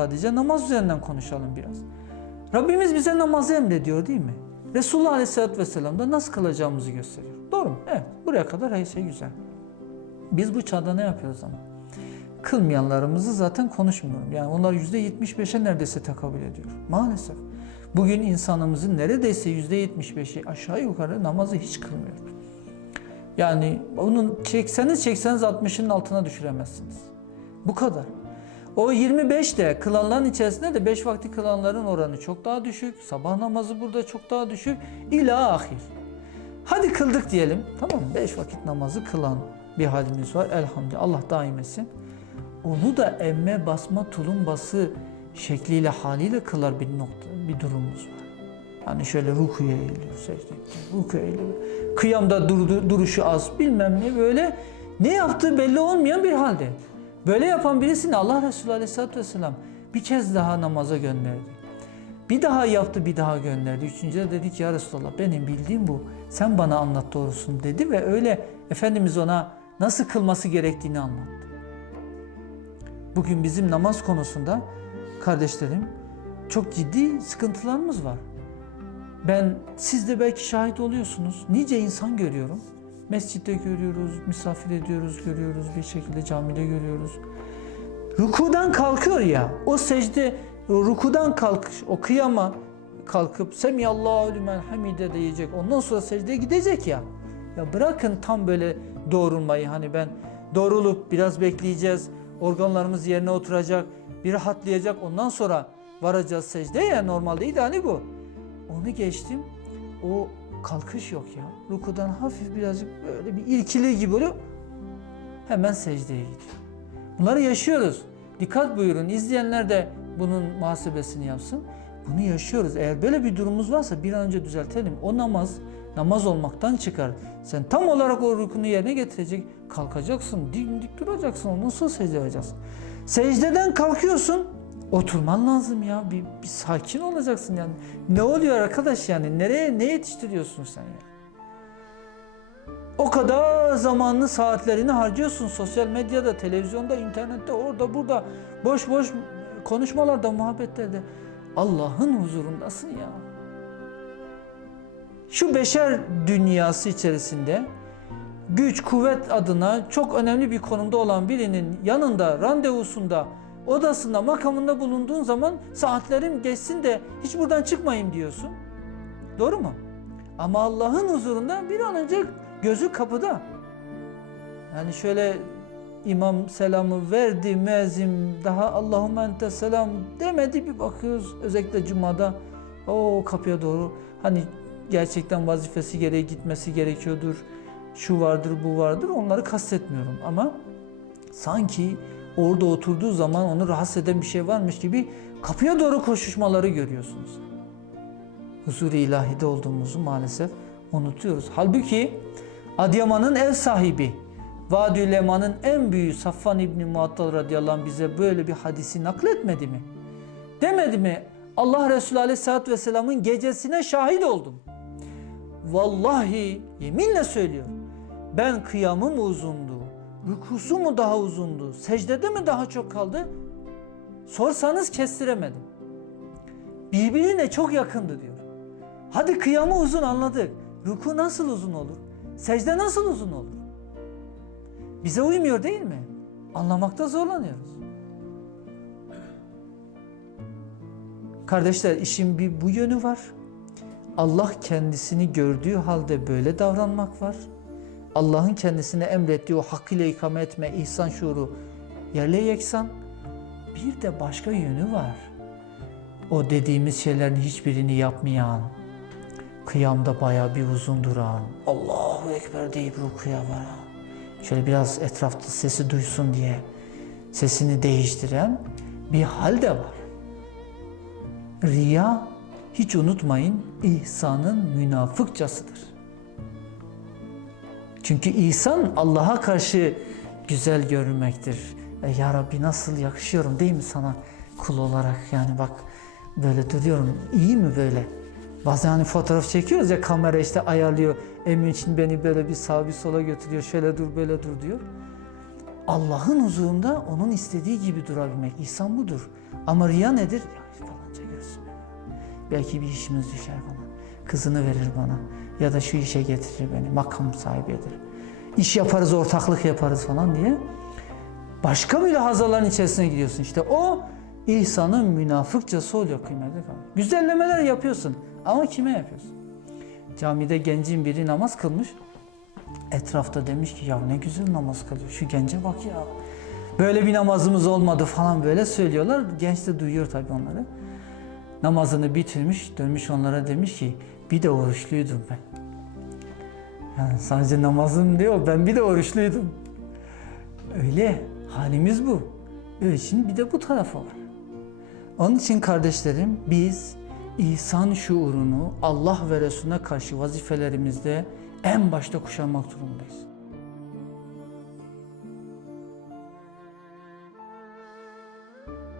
Sadece namaz üzerinden konuşalım biraz. Rabbimiz bize namazı emrediyor değil mi? Resulullah Aleyhisselatü Vesselam da nasıl kılacağımızı gösteriyor. Doğru mu? Evet. Buraya kadar her şey güzel. Biz bu çağda ne yapıyoruz ama? Kılmayanlarımızı zaten konuşmuyorum. Yani onlar %75'e neredeyse tekabül ediyor. Maalesef. Bugün insanımızın neredeyse %75'i aşağı yukarı namazı hiç kılmıyor. Yani onun çekseniz çekseniz 60'ın altına düşüremezsiniz. Bu kadar. O 25 de kılanların içerisinde de 5 vakti kılanların oranı çok daha düşük. Sabah namazı burada çok daha düşük. İla ahir. Hadi kıldık diyelim. Tamam mı? 5 vakit namazı kılan bir halimiz var. Elhamdülillah. Allah daim etsin. Onu da emme basma tulumbası şekliyle haliyle kılar bir nokta, bir durumumuz var. Hani şöyle rukuya eğiliyor, secde rukuya eğiliyor. Kıyamda durdu, duruşu az, bilmem ne böyle. Ne yaptığı belli olmayan bir halde. Böyle yapan birisini Allah Resulü Aleyhisselatü Vesselam bir kez daha namaza gönderdi. Bir daha yaptı, bir daha gönderdi. Üçüncüde dedi ki ya Resulallah benim bildiğim bu. Sen bana anlat doğrusunu dedi ve öyle Efendimiz ona nasıl kılması gerektiğini anlattı. Bugün bizim namaz konusunda kardeşlerim çok ciddi sıkıntılarımız var. Ben siz de belki şahit oluyorsunuz. Nice insan görüyorum. Mescitte görüyoruz, misafir ediyoruz, görüyoruz, bir şekilde camide görüyoruz. Rukudan kalkıyor ya, o secde, rukudan kalkış, o kıyama kalkıp Semiyallahu limen hamide diyecek. Ondan sonra secdeye gidecek ya. Ya bırakın tam böyle doğrulmayı hani ben doğrulup biraz bekleyeceğiz. Organlarımız yerine oturacak, bir rahatlayacak. Ondan sonra varacağız secdeye ya normalde ideali bu. Onu geçtim. O kalkış yok ya. Rukudan hafif birazcık böyle bir irkili gibi oluyor. Hemen secdeye gidiyor. Bunları yaşıyoruz. Dikkat buyurun. İzleyenler de bunun muhasebesini yapsın. Bunu yaşıyoruz. Eğer böyle bir durumumuz varsa bir an önce düzeltelim. O namaz namaz olmaktan çıkar. Sen tam olarak o rukunu yerine getirecek. Kalkacaksın, dimdik duracaksın. Ondan secde yapacaksın. Secdeden kalkıyorsun. Oturman lazım ya. Bir, bir sakin olacaksın yani. Ne oluyor arkadaş yani? Nereye ne yetiştiriyorsun sen ya? O kadar zamanını, saatlerini harcıyorsun sosyal medyada, televizyonda, internette, orada, burada. Boş boş konuşmalarda, muhabbetlerde. Allah'ın huzurundasın ya. Şu beşer dünyası içerisinde güç, kuvvet adına çok önemli bir konumda olan birinin yanında, randevusunda, odasında, makamında bulunduğun zaman saatlerim geçsin de hiç buradan çıkmayayım diyorsun. Doğru mu? Ama Allah'ın huzurunda bir an önce gözü kapıda. Yani şöyle imam selamı verdi müezzin daha Allahümme ente selam demedi bir bakıyoruz özellikle cumada o kapıya doğru hani gerçekten vazifesi gereği gitmesi gerekiyordur şu vardır bu vardır onları kastetmiyorum ama sanki orada oturduğu zaman onu rahatsız eden bir şey varmış gibi kapıya doğru koşuşmaları görüyorsunuz. Huzur-i ilahide olduğumuzu maalesef unutuyoruz. Halbuki Adıyaman'ın ev sahibi, Vadül Eman'ın en büyüğü Safvan İbni Muattal radıyallahu anh bize böyle bir hadisi nakletmedi mi? Demedi mi? Allah Resulü aleyhissalatü vesselamın gecesine şahit oldum. Vallahi yeminle söylüyorum. Ben kıyamım uzundu, rükusu mu daha uzundu, secdede mi daha çok kaldı? Sorsanız kestiremedim. Birbirine çok yakındı diyor. Hadi kıyamı uzun anladık. Ruku nasıl uzun olur? Secde nasıl uzun olur? Bize uymuyor değil mi? Anlamakta zorlanıyoruz. Kardeşler işin bir bu yönü var. Allah kendisini gördüğü halde böyle davranmak var. Allah'ın kendisine emrettiği o hakkıyla ikame etme, ihsan şuuru yerle yeksan. Bir de başka yönü var. O dediğimiz şeylerin hiçbirini yapmayan, kıyamda bayağı bir uzun duran, Allahu Ekber deyip rukuya varan, şöyle biraz etrafta sesi duysun diye sesini değiştiren bir hal de var. Riya hiç unutmayın ihsanın münafıkçasıdır. Çünkü ihsan Allah'a karşı güzel görünmektir. E, ya Rabbi nasıl yakışıyorum değil mi sana kul olarak yani bak böyle duruyorum iyi mi böyle? Bazen hani fotoğraf çekiyoruz ya kamera işte ayarlıyor. Emin için beni böyle bir sağa bir sola götürüyor. Şöyle dur böyle dur diyor. Allah'ın huzurunda onun istediği gibi durabilmek. İhsan budur. Ama riya nedir? Ya falanca görsün. Belki bir işimiz düşer bana. Kızını verir bana. Ya da şu işe getirir beni. Makam sahibi eder. İş yaparız, ortaklık yaparız falan diye. Başka mülahazaların içerisine gidiyorsun. İşte o ihsanın münafıkçası oluyor kıymetli kardeşim. Güzellemeler yapıyorsun. Ama kime yapıyorsun? Camide gencin biri namaz kılmış. Etrafta demiş ki ya ne güzel namaz kılıyor. Şu gence bak ya. Böyle bir namazımız olmadı falan böyle söylüyorlar. Genç de duyuyor tabii onları. Namazını bitirmiş, dönmüş onlara demiş ki bir de oruçluydum ben. Yani sadece namazım diyor, ben bir de oruçluydum. Öyle, halimiz bu. Öyle şimdi bir de bu tarafı var. Onun için kardeşlerim biz ihsan şuurunu Allah ve Resulüne karşı vazifelerimizde en başta kuşanmak durumundayız.